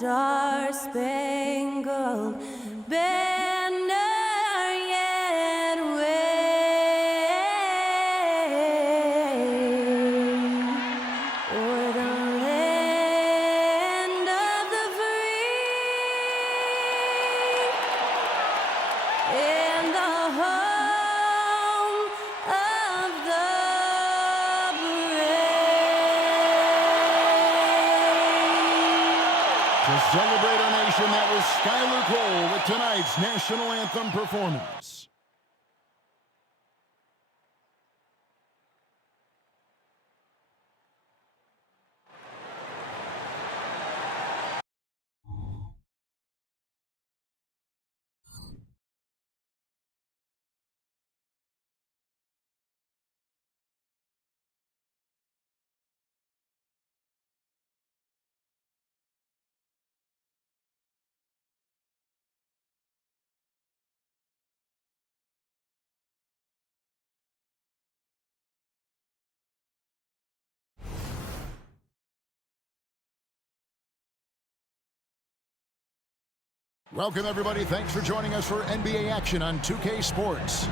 star-spangled banner yet wave o'er the land of the free and the home of the To celebrate our nation, that was Skylar Cole with tonight's national anthem performance. Welcome, everybody. Thanks for joining us for NBA action on 2K Sports.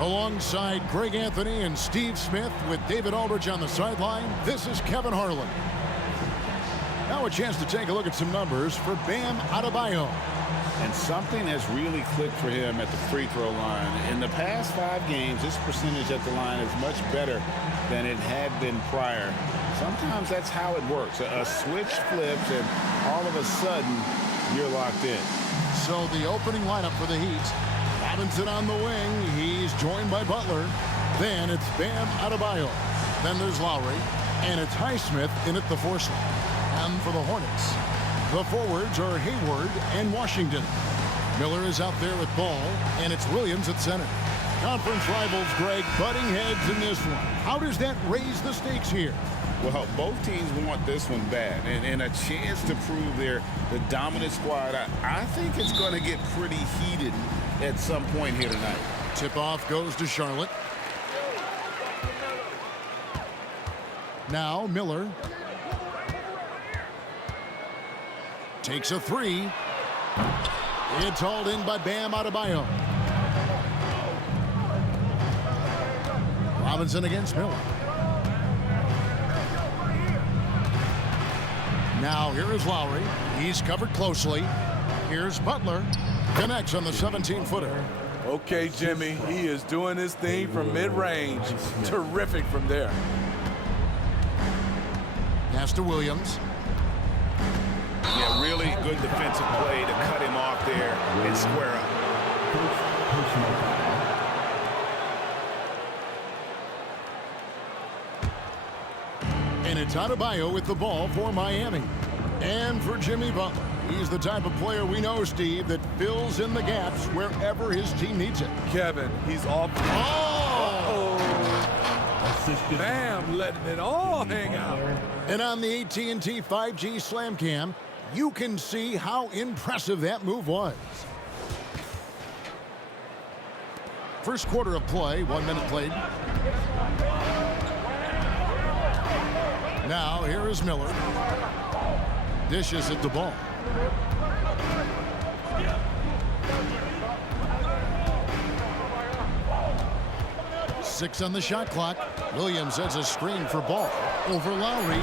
Alongside Greg Anthony and Steve Smith with David Aldridge on the sideline, this is Kevin Harlan. Now a chance to take a look at some numbers for Bam Adebayo. And something has really clicked for him at the free throw line. In the past 5 games, his percentage at the line is much better than it had been prior. Sometimes that's how it works. A switch flips, and all of a sudden, you're locked in. So the opening lineup for the Heat. Robinson on the wing. He's joined by Butler. Then it's Bam Adebayo. Then there's Lowry. And it's Highsmith in at the 4 slot. And for the Hornets, the forwards are Hayward and Washington. Miller is out there with Ball. And it's Williams at center. Conference rivals, Greg, butting heads in this one. How does that raise the stakes here? Well, both teams want this one bad, and a chance to prove they're the dominant squad. I think it's going to get pretty heated at some point here tonight. Tip-off goes to Charlotte. Now Miller takes a 3. It's hauled in by Bam Adebayo. Robinson against Miller. Now here is Lowry. He's covered closely. Here's Butler. Connects on the 17-footer. Okay, Jimmy. He is doing his thing from mid-range. Terrific from there. Pass to Williams. Yeah, really good defensive play to cut him off there and square up. And it's Adebayo with the ball for Miami. And for Jimmy Butler. He's the type of player we know, Steve, that fills in the gaps wherever his team needs it. Kevin, he's off. Oh! Bam, letting it all hang out. And on the AT&T 5G Slam Cam, you can see how impressive that move was. First quarter of play, 1 minute played. Now here is Miller. Dishes at the ball. Six on the shot clock. Williams has a screen for Ball. Over Lowry.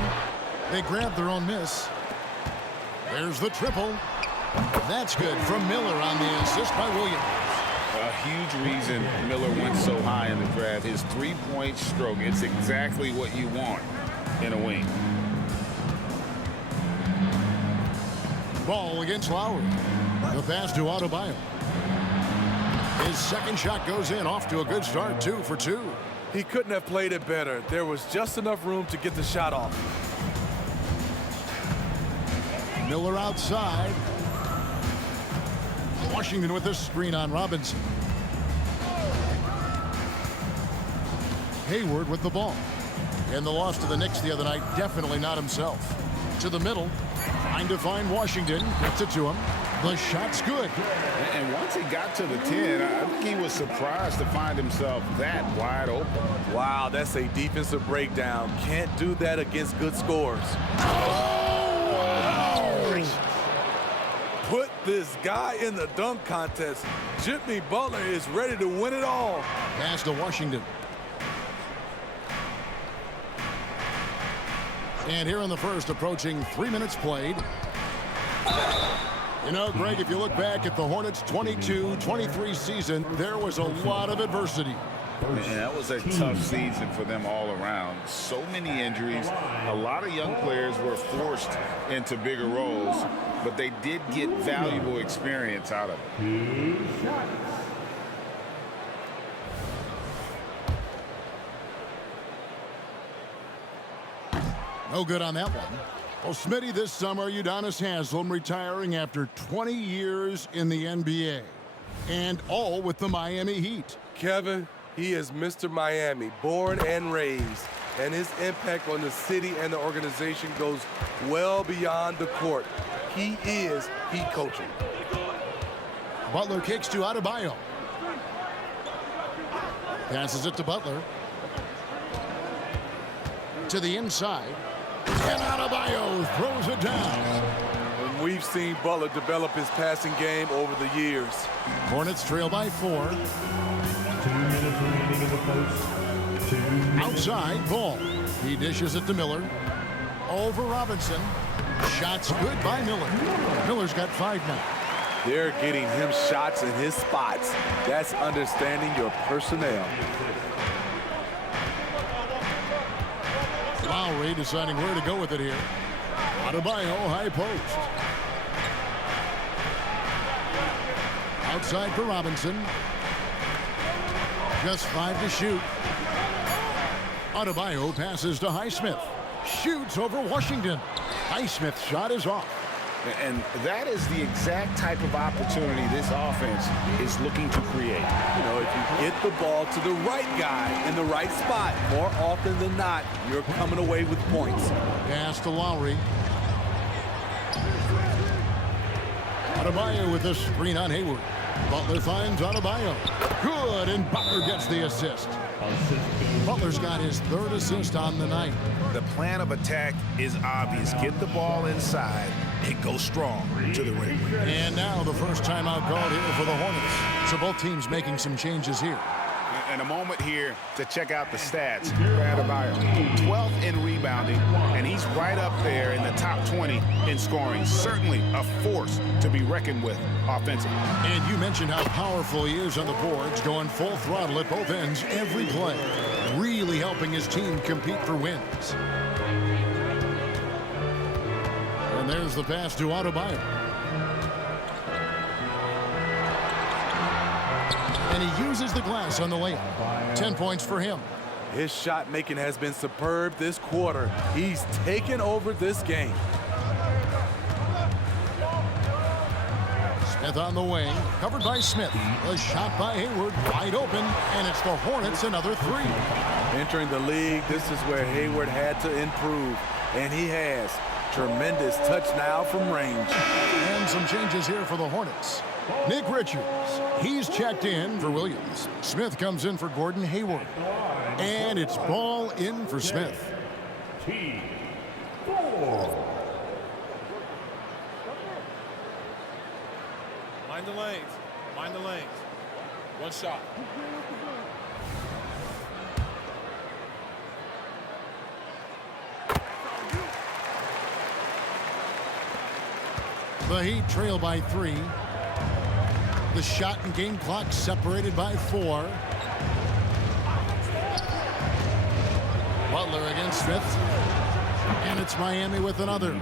They grab their own miss. There's the triple. That's good from Miller on the assist by Williams. A huge reason Miller went so high in the draft. His three-point stroke. It's exactly what you want in a wing. Ball against Lowry. The pass to Adebayo. His second shot goes in, off to a good start, 2 for 2. He couldn't have played it better. There was just enough room to get the shot off. Miller outside. Washington with a screen on Robinson. Hayward with the ball. And the loss to the Knicks the other night, definitely not himself. To the middle, trying to find Washington, gets it to him. The shot's good. And once he got to the 10, I think he was surprised to find himself that wide open. Wow, that's a defensive breakdown. Can't do that against good scores. Oh! this guy in the dunk contest. Jimmy Butler is ready to win it all. Pass to Washington. And here in the first, approaching 3 minutes played. You know, Greg, if you look back at the Hornets' 22-23 season, there was a lot of adversity. Man, that was a tough season for them all around. So many injuries. A lot of young players were forced into bigger roles, but they did get valuable experience out of it. No good on that one. Well, Smitty, this summer, Udonis Haslem retiring after 20 years in the NBA. And all with the Miami Heat. Kevin, he is Mr. Miami, born and raised. And his impact on the city and the organization goes well beyond the court. He is Heat coaching. Butler kicks to Adebayo. Passes it to Butler. To the inside. And Adebayo throws it down. And we've seen Butler develop his passing game over the years. Hornets trail by 4. 2 minutes remaining in the post. Outside, ball. He dishes it to Miller. Over Robinson. Shots good by Miller. Miller's got 5 now. They're getting him shots in his spots. That's understanding your personnel. Lowry deciding where to go with it here. Adebayo, high post. Outside for Robinson. Just 5 to shoot. Adebayo passes to Highsmith. Shoots over Washington. Highsmith's shot is off. And that is the exact type of opportunity this offense is looking to create. You know, if you get the ball to the right guy in the right spot, more often than not, you're coming away with points. Pass to Lowry. Adebayo with the screen on Hayward. Butler finds Adebayo. Good, and Butler gets the assist. Butler's got his 3rd assist on the night. The plan of attack is obvious. Get the ball inside and go strong to the rim. And now the first timeout called here for the Hornets. So both teams making some changes here. And a moment here to check out the stats for Adebayo. 12th in rebounding, and he's right up there in the top 20 in scoring. Certainly a force to be reckoned with offensively. And you mentioned how powerful he is on the boards, going full throttle at both ends every play. Really helping his team compete for wins. And there's the pass to Adebayo. And he uses the glass on the layup. 10 points for him. His shot making has been superb this quarter. He's taken over this game. Smith on the wing, covered by Smith. A shot by Hayward, wide open, and it's the Hornets another 3. Entering the league, this is where Hayward had to improve, and he has. Tremendous touch now from range. And some changes here for the Hornets. Nick Richards, he's checked in for Williams. Smith comes in for Gordon Hayward. And it's ball in for Smith. T4. Mind the lanes. Mind the lanes. One shot. The Heat trail by 3. The shot and game clock separated by 4. Butler against Smith. And it's Miami with another.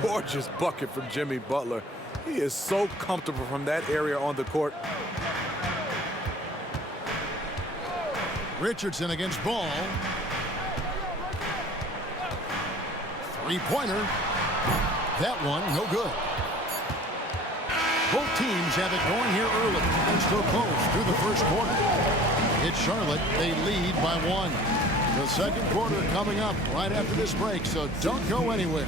Gorgeous bucket from Jimmy Butler. He is so comfortable from that area on the court. Richardson against Ball. 3-pointer. That one, no good. Both teams have it going here early and still close through the first quarter. It's Charlotte. They lead by 1. The second quarter coming up right after this break, so don't go anywhere.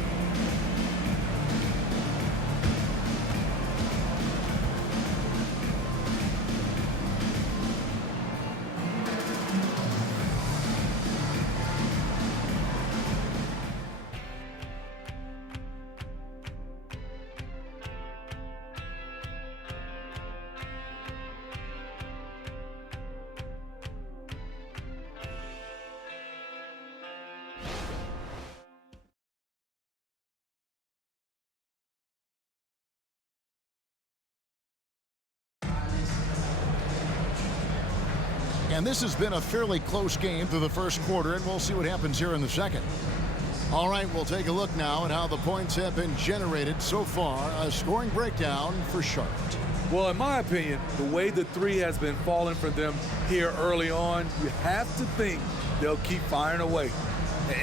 And this has been a fairly close game through the first quarter, and we'll see what happens here in the second. All right, we'll take a look now at how the points have been generated so far. A scoring breakdown for Charlotte. Well, in my opinion, the way the three has been falling for them here early on, you have to think they'll keep firing away.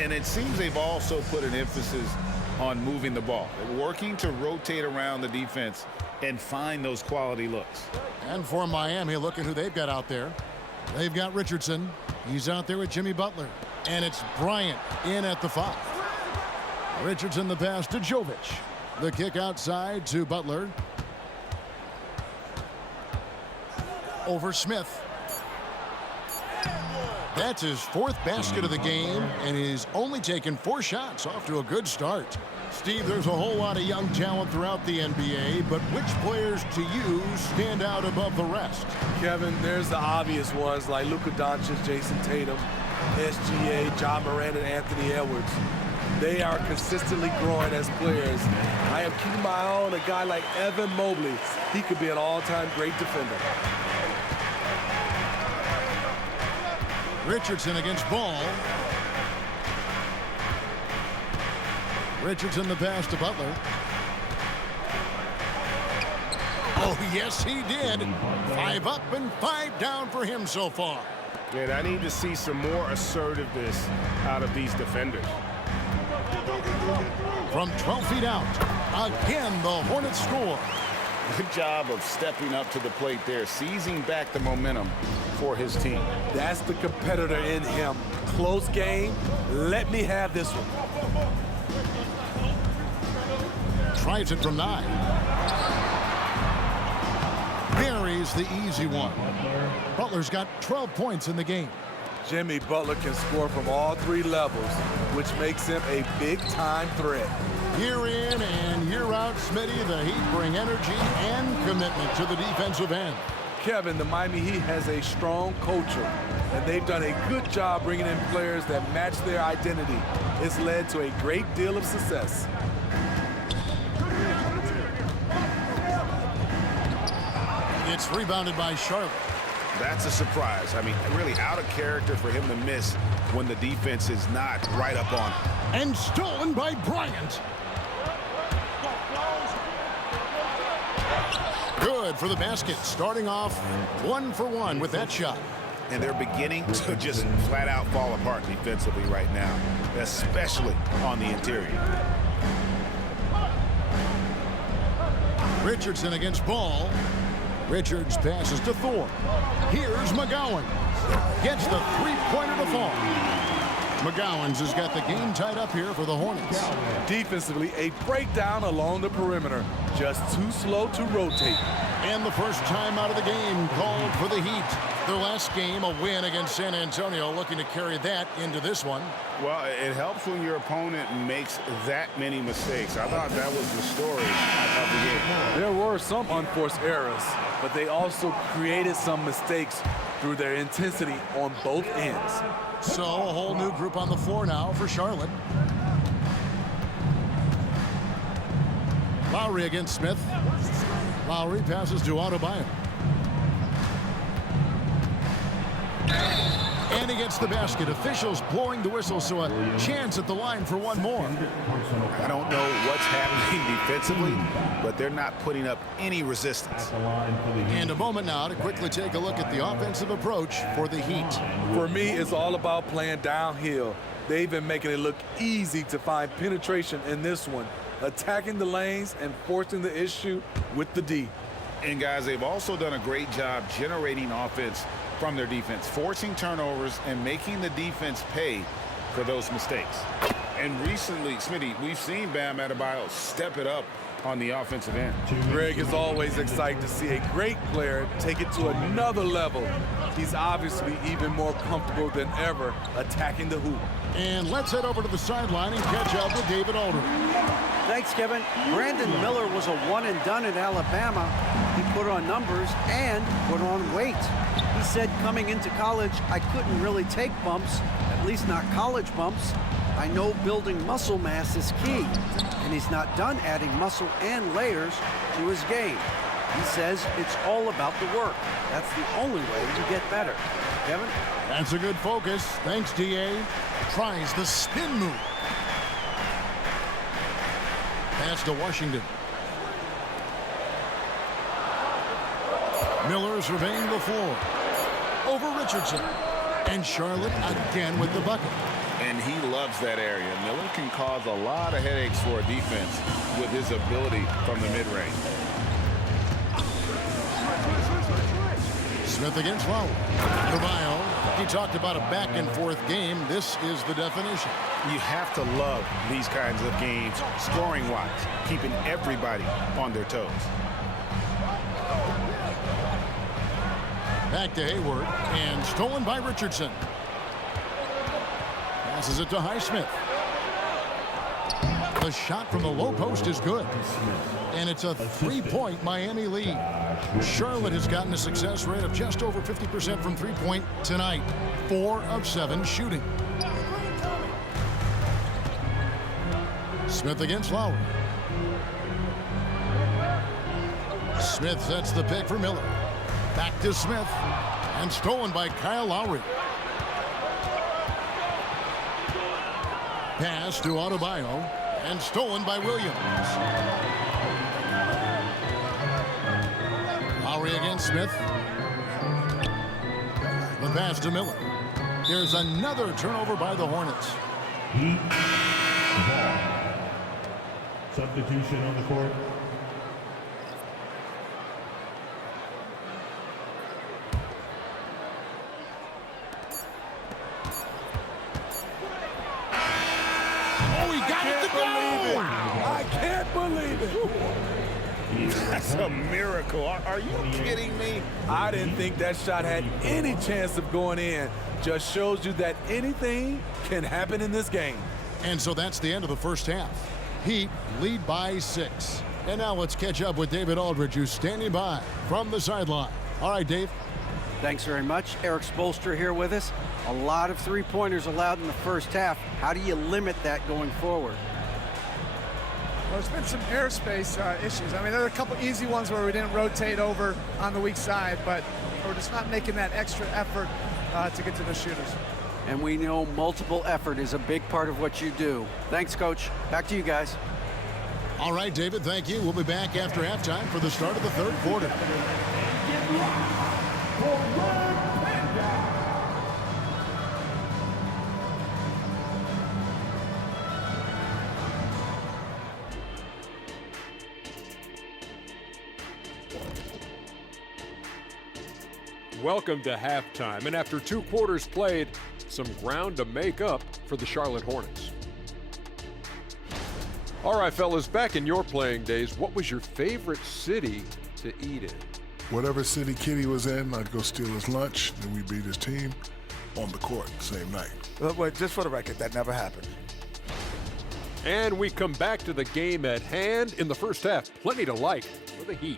And it seems they've also put an emphasis on moving the ball, working to rotate around the defense and find those quality looks. And for Miami, look at who they've got out there. They've got Richardson. He's out there with Jimmy Butler. And it's Bryant in at the 5. Richardson the pass to Jovic. The kick outside to Butler. Over Smith. That's his 4th basket of the game, and he's only taken 4 shots. Off to a good start. Steve, there's a whole lot of young talent throughout the NBA, but which players to you stand out above the rest? Kevin, there's the obvious ones like Luka Doncic, Jason Tatum, SGA, John Moran, and Anthony Edwards. They are consistently growing as players. I am keeping my eye on a guy like Evan Mobley. He could be an all-time great defender. Richardson against Ball. Richardson the pass to Butler. Oh, yes, he did. 5 up and 5 down for him so far. Yeah, I need to see some more assertiveness out of these defenders. From 12 feet out, again, the Hornets score. Good job of stepping up to the plate there, seizing back the momentum for his team. That's the competitor in him. Close game. Let me have this one. Tries it from 9. Buries the easy one. Butler's got 12 points in the game. Jimmy Butler can score from all 3 levels, which makes him a big-time threat. Year in and year out, Smitty, the Heat bring energy and commitment to the defensive end. Kevin, the Miami Heat has a strong culture, and they've done a good job bringing in players that match their identity. It's led to a great deal of success. It's rebounded by Charlotte. That's a surprise. I mean, really out of character for him to miss when the defense is not right up on him. And stolen by Bryant. Good for the basket, starting off 1 for 1 with that shot. And they're beginning to just flat out fall apart defensively right now, especially on the interior. Richardson against Ball. Richards passes to Thorpe. Here's McGowan. Gets the 3-pointer to fall. McGowan's has got the game tied up here for the Hornets. Defensively, a breakdown along the perimeter. Just too slow to rotate. And the first time out of the game called for the Heat. Their last game, a win against San Antonio, looking to carry that into this one. Well, it helps when your opponent makes that many mistakes. I thought that was the story of the game. There were some unforced errors, but they also created some mistakes through their intensity on both ends. So a whole new group on the floor now for Charlotte. Lowry against Smith. Lowry passes to Adebayo. And he gets the basket. Officials blowing the whistle, so a chance at the line for one more. I don't know what's happening defensively, but they're not putting up any resistance. And a moment now to quickly take a look at the offensive approach for the Heat. For me, it's all about playing downhill. They've been making it look easy to find penetration in this one, attacking the lanes and forcing the issue with the D. And guys, they've also done a great job generating offense from their defense, forcing turnovers and making the defense pay for those mistakes. And recently, Smitty, we've seen Bam Adebayo step it up on the offensive end. Greg is always excited to see a great player take it to another level. He's obviously even more comfortable than ever attacking the hoop. And let's head over to the sideline and catch up with David Aldridge. Thanks, Kevin. Brandon Miller was a one-and-done at Alabama. He put on numbers and put on weight. He said coming into college, I couldn't really take bumps, at least not college bumps. I know building muscle mass is key, and he's not done adding muscle and layers to his game. He says it's all about the work. That's the only way to get better. Kevin? That's a good focus. Thanks, D.A. Tries the spin move. Pass to Washington. Miller surveying the floor. Over Richardson. And Charlotte again with the bucket. And he loves that area. Miller can cause a lot of headaches for a defense with his ability from the mid-range. Smith against Lowry. Caballo. He talked about a back-and-forth game. This is the definition. You have to love these kinds of games, scoring-wise, keeping everybody on their toes. Back to Hayward, and stolen by Richardson. Passes it to Highsmith. The shot from the low post is good. And it's a 3-point Miami lead. Charlotte has gotten a success rate of just over 50% from three-point tonight. 4 of 7 shooting. Smith against Lowry. Smith sets the pick for Miller. Back to Smith. And stolen by Kyle Lowry. Pass to Adebayo. And stolen by Williams. Lowry against Smith. The pass to Miller. There's another turnover by the Hornets. Heat ball. Substitution on the court. I can't believe it. That's a miracle. Are you kidding me? I didn't think that shot had any chance of going in. Just shows you that anything can happen in this game. And so that's the end of the first half. Heat lead by 6. And now let's catch up with David Aldridge, who's standing by from the sideline. All right, Dave. Thanks very much. Eric Spoelstra here with us. A lot of three-pointers allowed in the first half. How do you limit that going forward? Well, there's been some airspace issues. I mean, there are a couple easy ones where we didn't rotate over on the weak side, but we're just not making that extra effort to get to the shooters. And we know multiple effort is a big part of what you do. Thanks, Coach. Back to you guys. All right, David, thank you. We'll be back after halftime for the start of the third quarter. Welcome to halftime, and after 2 quarters played, some ground to make up for the Charlotte Hornets. All right, fellas, back in your playing days, what was your favorite city to eat in? Whatever city Kitty was in, I'd go steal his lunch, and we beat his team on the court the same night. Wait, just for the record, that never happened. And we come back to the game at hand in the first half. Plenty to like for the Heat.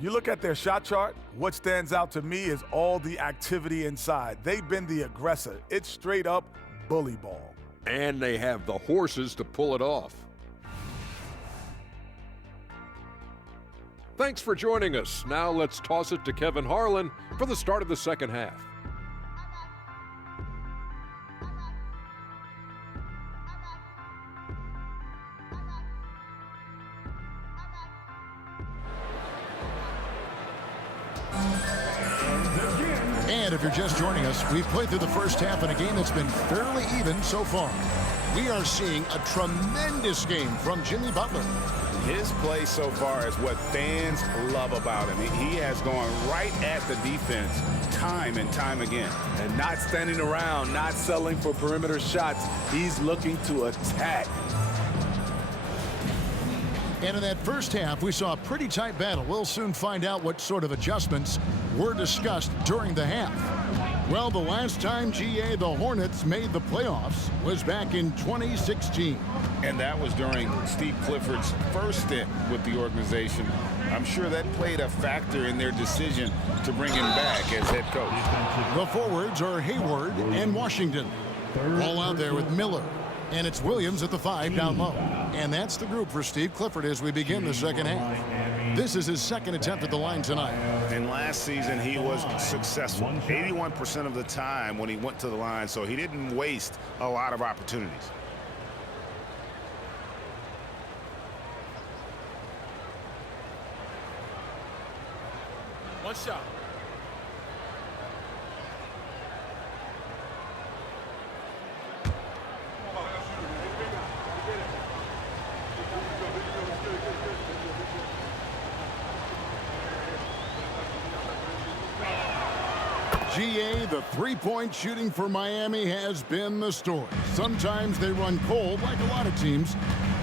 You look at their shot chart, what stands out to me is all the activity inside. They've been the aggressor. It's straight up bully ball. And they have the horses to pull it off. Thanks for joining us. Now let's toss it to Kevin Harlan for the start of the second half. And if you're just joining us, we've played through the first half in a game that's been fairly even so far. We are seeing a tremendous game from Jimmy Butler. His play so far is what fans love about him. He has gone right at the defense time and time again. And not standing around, not settling for perimeter shots. He's looking to attack. And in that first half, we saw a pretty tight battle. We'll soon find out what sort of adjustments were discussed during the half. Well, the last time the Hornets made the playoffs was back in 2016. And that was during Steve Clifford's first stint with the organization. I'm sure that played a factor in their decision to bring him back as head coach. The forwards are Hayward and Washington. All out there with Miller. And it's Williams at the 5 down low. And that's the group for Steve Clifford as we begin the second half. This is his second attempt at the line tonight. And last season, he was successful 81% of the time when he went to the line, so he didn't waste a lot of opportunities. One shot. GA, the three-point shooting for Miami has been the story. Sometimes they run cold, like a lot of teams.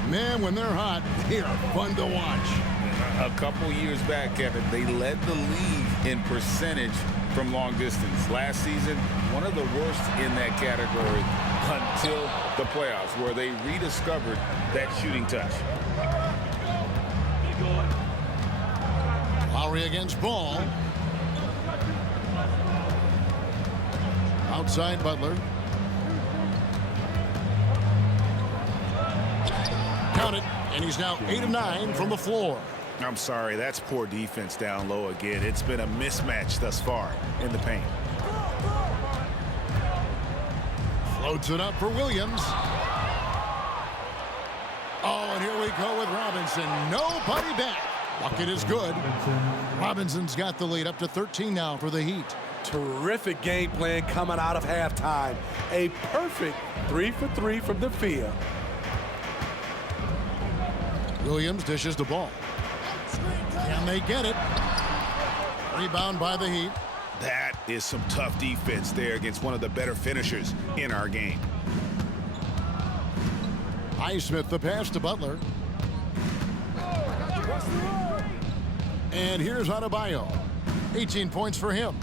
Man, when they're hot, they are fun to watch. A couple years back, Kevin, they led the league in percentage from long distance. Last season, one of the worst in that category until the playoffs, where they rediscovered that shooting touch. Lowry against Ball. Outside Butler. Count it, and he's now 8 of 9 from the floor. I'm sorry, that's poor defense down low again. It's been a mismatch thus far in the paint. Floats it up for Williams. Oh, and here we go with Robinson. Nobody back. Bucket is good. Robinson's got the lead up to 13 now for the Heat. Terrific game plan coming out of halftime. A perfect 3 for 3 from the field. Williams dishes the ball. Can they get it? Rebound by the Heat. That is some tough defense there against one of the better finishers in our game. Highsmith the pass to Butler. And here's Adebayo. 18 points for him.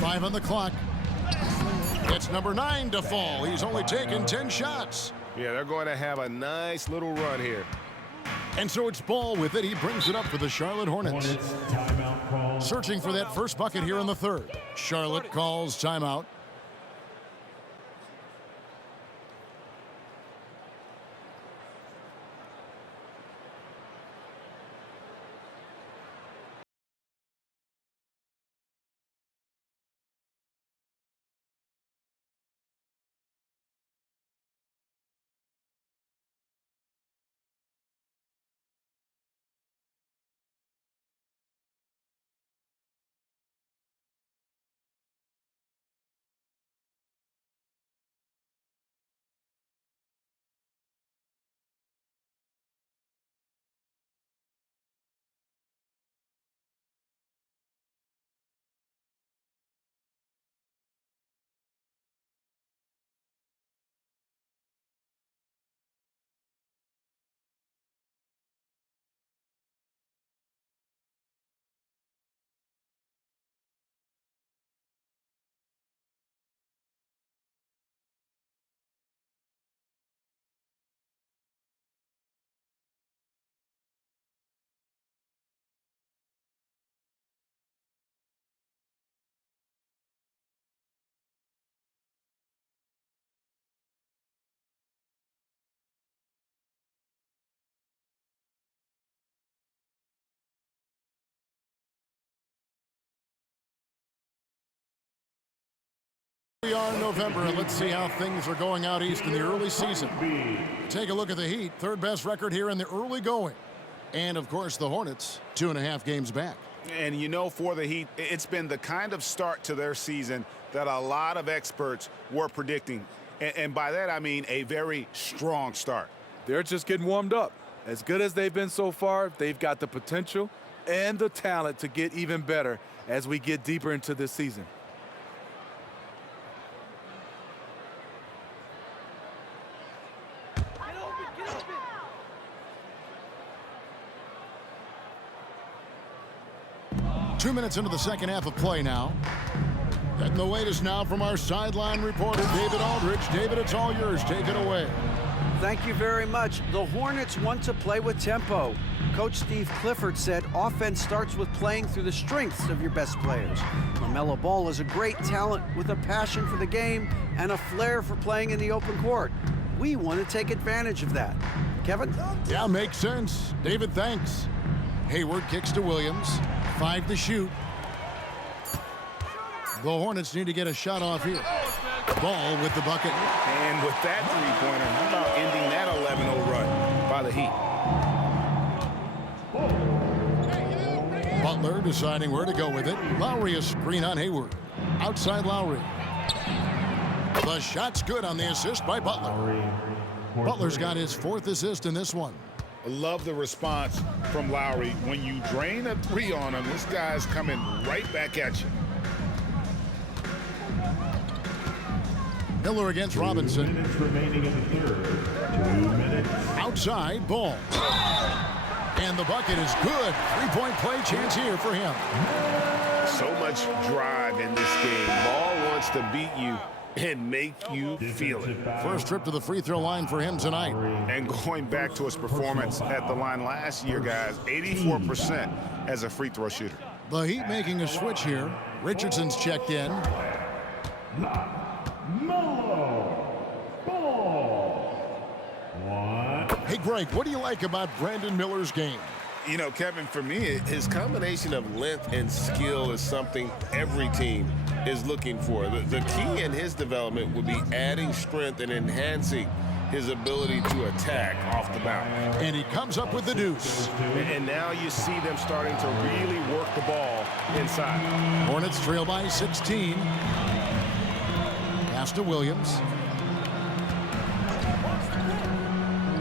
5 on the clock. It's number 9 to fall. He's only taken 10 shots. Yeah, they're going to have a nice little run here. And so it's Ball with it. He brings it up for the Charlotte Hornets. Timeout call. Searching for that first bucket here in the third. Charlotte calls timeout. We are in November, and let's see how things are going out east in the early season. Take a look at the Heat, third best record here in the early going. And, of course, the Hornets, 2.5 games back. And, you know, for the Heat, it's been the kind of start to their season that a lot of experts were predicting. And by that, I mean a very strong start. They're just getting warmed up. As good as they've been so far, they've got the potential and the talent to get even better as we get deeper into this season. Two minutes into the second half of play now. And the latest now from our sideline reporter, David Aldridge. David, it's all yours. Take it away. Thank you very much. The Hornets want to play with tempo. Coach Steve Clifford said offense starts with playing through the strengths of your best players. LaMelo Ball is a great talent with a passion for the game and a flair for playing in the open court. We want to take advantage of that. Kevin? Yeah, makes sense. David, thanks. Hayward kicks to Williams. 5 to shoot. The Hornets need to get a shot off here. Ball with the bucket. And with that three-pointer, how about ending that 11-0 run by the Heat? Butler deciding where to go with it. Lowry a screen on Hayward. Outside Lowry. The shot's good on the assist by Butler. Butler's got his 4th assist in this one. I love the response from Lowry. When you drain a 3 on him, this guy's coming right back at you. Miller against Robinson. 2 minutes remaining in the third. 2 minutes. Outside, Ball. And the bucket is good. 3-point play chance here for him. So much drive in this game. Ball wants to beat you and make you feel it. First trip to the free throw line for him tonight. And going back to his performance at the line last year, guys, 84% as a free throw shooter. The Heat making a switch here. Richardson's checked in. Hey, Greg, what do you like about Brandon Miller's game? You know, Kevin, for me, his combination of length and skill is something every team is looking for. The key in his development would be adding strength and enhancing his ability to attack off the bounce. And he comes up with the deuce. And now you see them starting to really work the ball inside. Hornets trail by 16. Pass to Williams.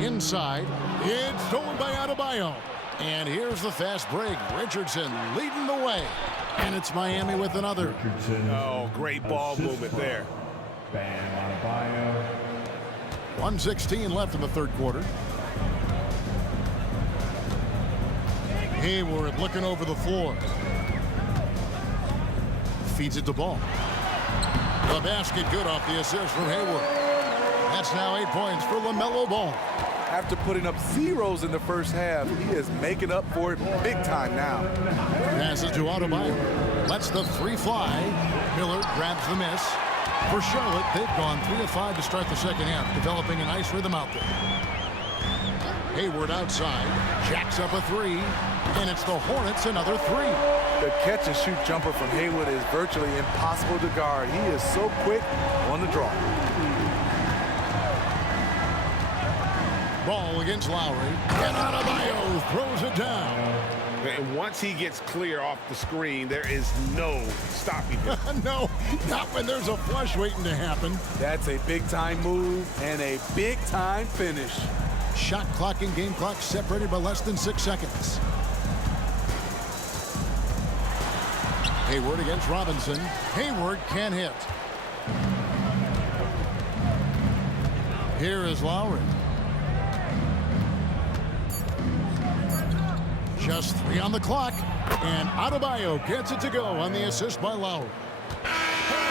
Inside. It's stolen by Adebayo. And here's the fast break. Richardson leading the way. And it's Miami with another. Oh, great ball movement there. Bam Adebayo. 1:16 left in the third quarter. Hayward looking over the floor. Feeds it to Ball. The basket good off the assist from Hayward. That's now 8 points for LaMelo Ball. After putting up zeros in the first half, he is making up for it big time now. Passes to Adebayo. Lets the 3 fly. Miller grabs the miss. For Charlotte, they've gone 3 of 5 to start the second half, developing a nice rhythm out there. Hayward outside, jacks up a 3, and it's the Hornets another 3. The catch-and-shoot jumper from Hayward is virtually impossible to guard. He is so quick on the draw. Ball against Lowry, and Adebayo throws it down. And once he gets clear off the screen, there is no stopping him. No, not when there's a flush waiting to happen. That's a big-time move and a big-time finish. Shot clock and game clock separated by less than 6 seconds. Hayward against Robinson. Hayward can hit. Here is Lowry. Just 3 on the clock, and Adebayo gets it to go on the assist by Lowry.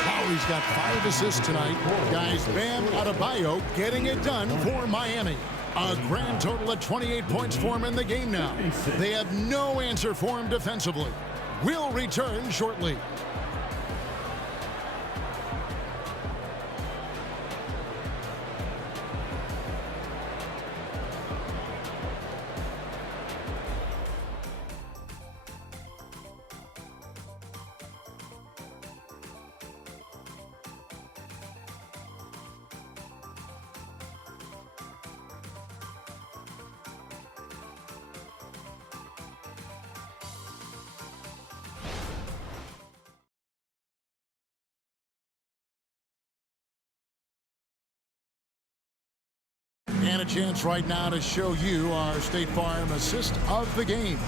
Lowry's got 5 assists tonight. Guys, Bam Adebayo getting it done for Miami. A grand total of 28 points for him in the game now. They have no answer for him defensively. We'll return shortly. And a chance right now to show you our State Farm assist of the game.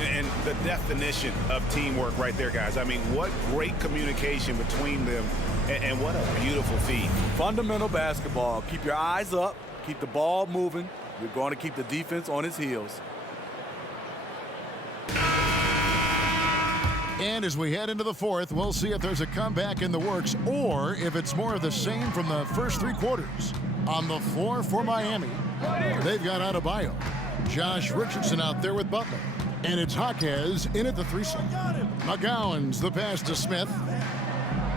And the definition of teamwork right there, guys. I mean, what great communication between them, and what a beautiful feed. Fundamental basketball. Keep your eyes up. Keep the ball moving. You're going to keep the defense on its heels. And as we head into the fourth, we'll see if there's a comeback in the works or if it's more of the same from the first 3 quarters. On the floor for Miami, they've got Adebayo. Josh Richardson out there with Butler. And it's Jaquez in at the 3 slot. McGowan's the pass to Smith.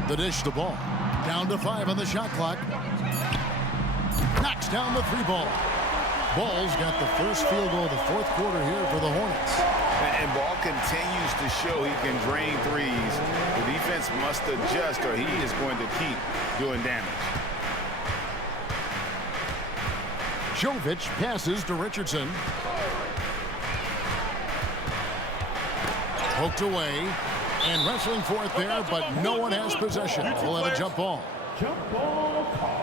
The dish to Ball. Down to 5 on the shot clock. Knocks down the 3 ball. Ball's got the first field goal of the 4th quarter here for the Hornets. And Ball continues to show he can drain threes. The defense must adjust or he is going to keep doing damage. Jovic passes to Richardson. Poked away and wrestling for it there, but no one has possession. We'll have a jump ball. Jump ball call.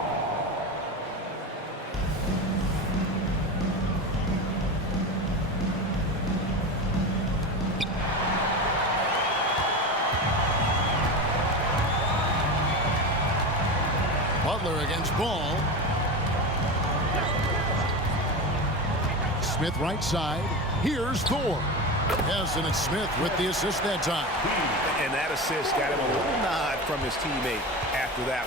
Butler against Ball. Smith right side. Here's Thor. Yes, and it's Smith with the assist that time. And that assist got him a little nod from his teammate after that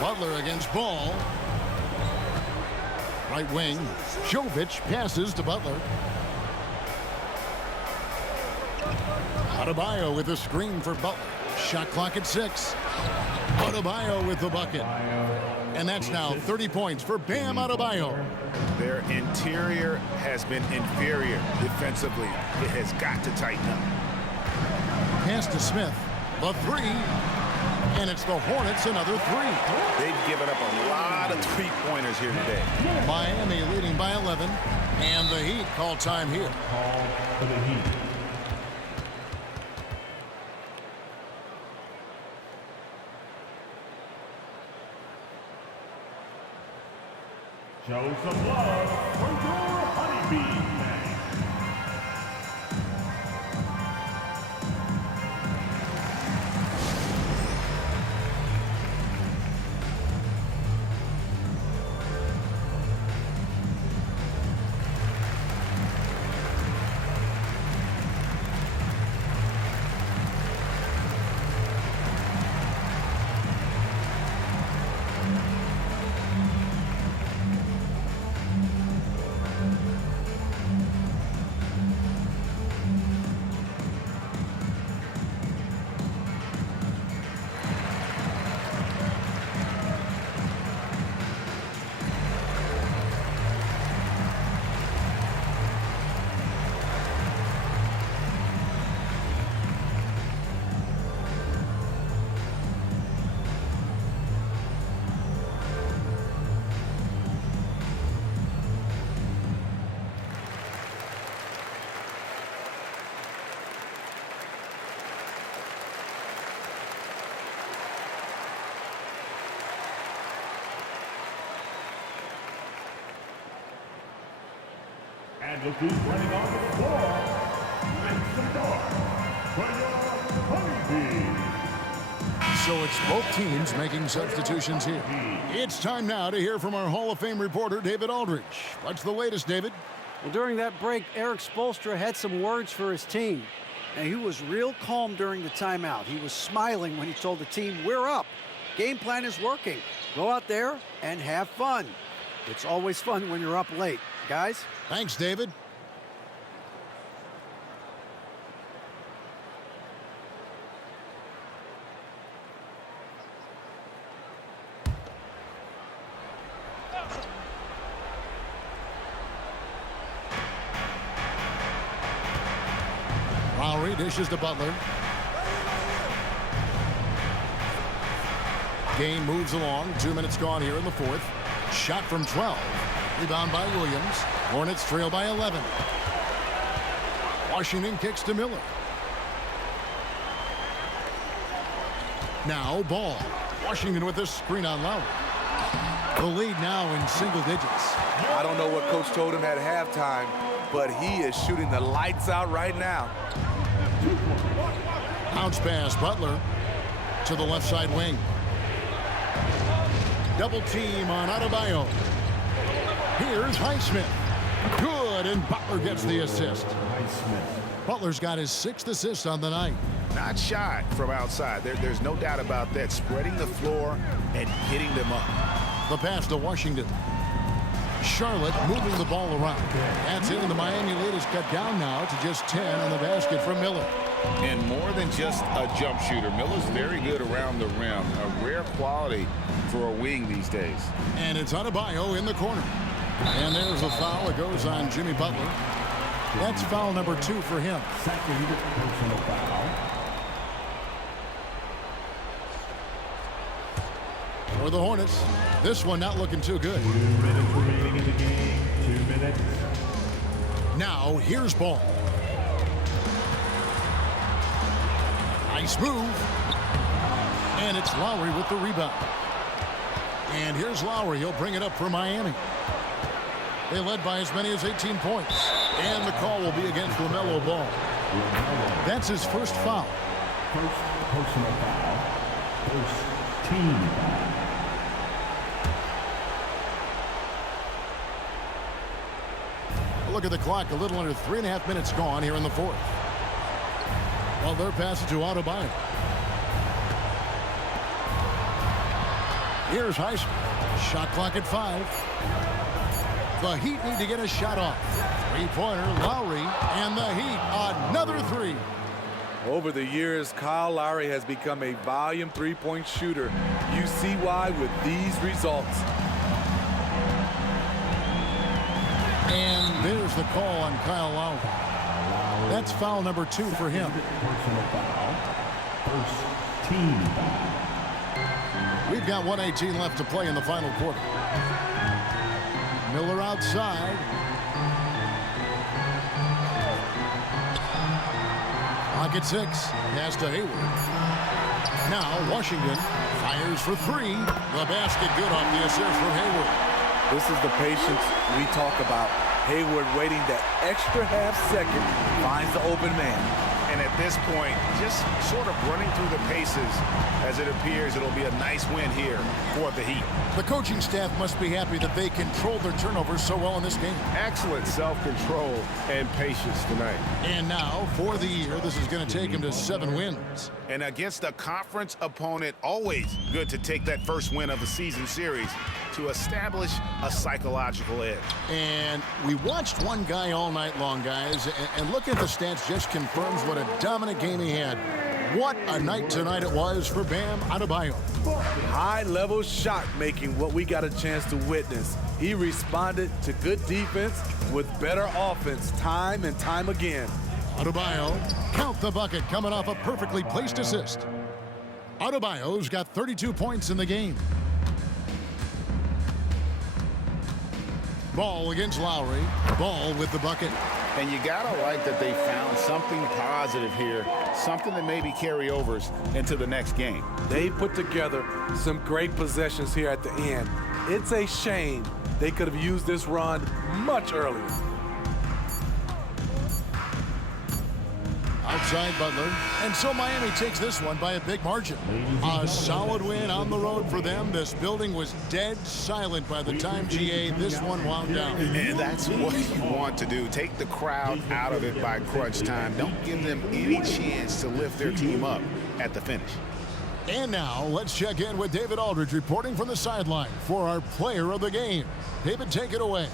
one. Butler against Ball. Right wing. Jovic passes to Butler. Adebayo with a screen for Butler. Shot clock at 6. Adebayo with the bucket. And that's now 30 points for Bam Adebayo. Their interior has been inferior defensively. It has got to tighten up. Pass to Smith. The 3. And it's the Hornets another 3. They've given up a lot of three-pointers here today. Miami leading by 11. And the Heat call time here. Call for the Heat. Show some love for your Honeybee fans. And look who's running onto the floor. Make some noise for your Honeybee. So it's both teams making substitutions here. It's time now to hear from our Hall of Fame reporter, David Aldridge. What's the latest, David? Well, during that break, Eric Spoelstra had some words for his team. And he was real calm during the timeout. He was smiling when he told the team, we're up. Game plan is working. Go out there and have fun. It's always fun when you're up late. Guys? Thanks, David. Lowry dishes to Butler. Game moves along. 2 minutes gone here in the fourth. Shot from 12. Rebound by Williams. Hornets trail by 11. Washington kicks to Miller. Now Ball. Washington with a screen on Lowry. The lead now in single digits. I don't know what Coach told him at halftime, but he is shooting the lights out right now. Bounce pass, Butler to the left side wing. Double team on Adebayo. Here's Highsmith. Good, and Butler gets the assist. Butler's got his 6th assist on the night. Not shy from outside. There's no doubt about that. Spreading the floor and hitting them up. The pass to Washington. Charlotte moving the ball around. That's it, and the Miami lead is cut down now to just 10 on the basket from Miller. And more than just a jump shooter, Miller's very good around the rim. A rare quality for a wing these days. And it's Adebayo in the corner. And there's a foul. It goes on Jimmy Butler. That's foul number 2 for him. Second personal foul. For the Hornets, this one not looking too good. 2 minutes remaining in the game. 2 minutes. Now, here's Ball. Nice move. And it's Lowry with the rebound. And here's Lowry. He'll bring it up for Miami. They led by as many as 18 points. And the call will be against LaMelo Ball. That's his first foul. First personal foul. First team foul. Look at the clock. A little under 3.5 minutes gone here in the fourth. Well, they're passing to Adebayo. Here's Highsmith. Shot clock at 5. The Heat need to get a shot off. Three-pointer, Lowry, and the Heat, another 3. Over the years, Kyle Lowry has become a volume three-point shooter. You see why with these results. And there's the call on Kyle Lowry. That's foul number 2 for him. Personal foul. First team foul. We've got 1:18 left to play in the final quarter. Miller outside. Clock at 6. Pass to Hayward. Now Washington fires for 3. The basket good off the assist from Hayward. This is the patience we talk about. Hayward waiting that extra half second, finds the open man. And at this point, just sort of running through the paces as it appears it'll be a nice win here for the Heat. The coaching staff must be happy that they controlled their turnovers so well in this game. Excellent self-control and patience tonight. And now, for the year, this is going to take him to 7 wins. And against a conference opponent, always good to take that first win of the season series to establish a psychological edge. And we watched one guy all night long, guys, and looking at the stats just confirms what a dominant game he had. What a night tonight it was for Bam Adebayo. High-level shot making, what we got a chance to witness. He responded to good defense with better offense time and time again. Adebayo, count the bucket, coming off a perfectly placed assist. Adebayo's got 32 points in the game. Ball against Lowry. Ball with the bucket. And you gotta like that they found something positive here, something that maybe carry overs into the next game. They put together some great possessions here at the end. It's a shame they could have used this run much earlier. Outside Butler. And so Miami takes this one by a big margin. A solid win on the road for them. This building was dead silent by the time, GA, this one wound down. And that's what you want to do. Take the crowd out of it by crunch time. Don't give them any chance to lift their team up at the finish. And now let's check in with David Aldridge reporting from the sideline for our player of the game. David, take it away.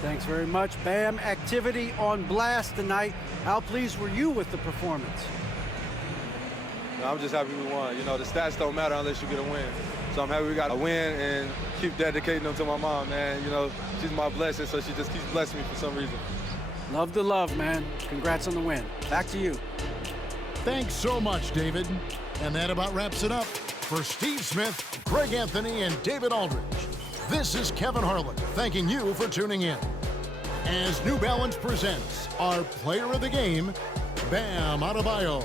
Thanks very much, Bam. Activity on blast tonight. How pleased were you with the performance? I'm just happy we won. You know, the stats don't matter unless you get a win. So I'm happy we got a win and keep dedicating them to my mom, man. You know, she's my blessing, so she just keeps blessing me for some reason. Love the love, man. Congrats on the win. Back to you. Thanks so much, David. And that about wraps it up. For Steve Smith, Greg Anthony, and David Aldridge, this is Kevin Harlan thanking you for tuning in. As New Balance presents our player of the game, Bam Adebayo.